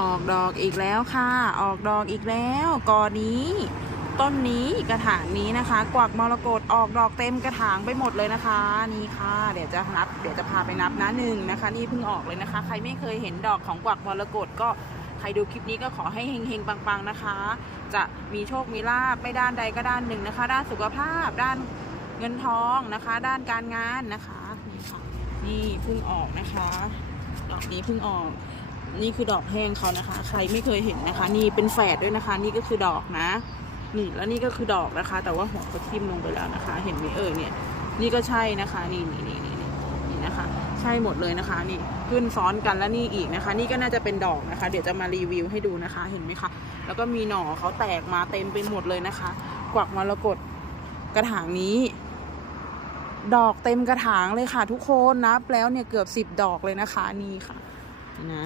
ออกดอกอีกแล้วค่ะ ออกดอกอีกแล้วกอนี้ ต้นนี้กระถางนี้นะคะ กวักมรกตออกดอกเต็มกระถางไปหมดเลยนะคะ นี่ค่ะ เดี๋ยวจะนับ เดี๋ยวจะพาไปนับนะหนึ่งนะคะ นี่เพิ่งออกเลยนะคะ ใครไม่เคยเห็นดอกของกวักมรกตก็ใครดูคลิปนี้ก็ขอให้เฮงๆปังๆนะคะ จะมีโชคมีลาบไม่ด้านใดก็ด้านหนึ่งนะคะ ด้านสุขภาพ ด้านเงินทองนะคะ ด้านการงานนะคะ นี่ค่ะ นี่เพิ่งออกนะคะ ดอกนี้เพิ่งออก นี่คือดอกแห้งเขานะคะ ใครไม่เคยเห็นนะคะ นี่เป็นแฝดด้วยนะคะ นี่ก็คือดอกนะ นี่แล้วนี่ก็คือดอกนะคะ แต่ว่าหัวเขาทิ่มลงไปแล้วนะคะ เห็นไหมเอ่ยเนี่ย นี่ก็ใช่นะคะนี่นี่นี่นี่นี่นี่นะคะ ใช่หมดเลยนะคะ นี่ขึ้นซ้อนกันแล้วนี่อีกนะคะ นี่ก็น่าจะเป็นดอกนะคะ เดี๋ยวจะมารีวิวให้ดูนะคะ เห็นไหมคะแล้วก็มีหน่อเขาแตกมาเต็มไปหมดเลยนะคะ กวักมรกตกระถางนี้ดอกเต็มกระถางเลยค่ะทุกคนนับแล้วเนี่ยเกือบสิบดอกเลยนะคะนี่ค่ะ นะ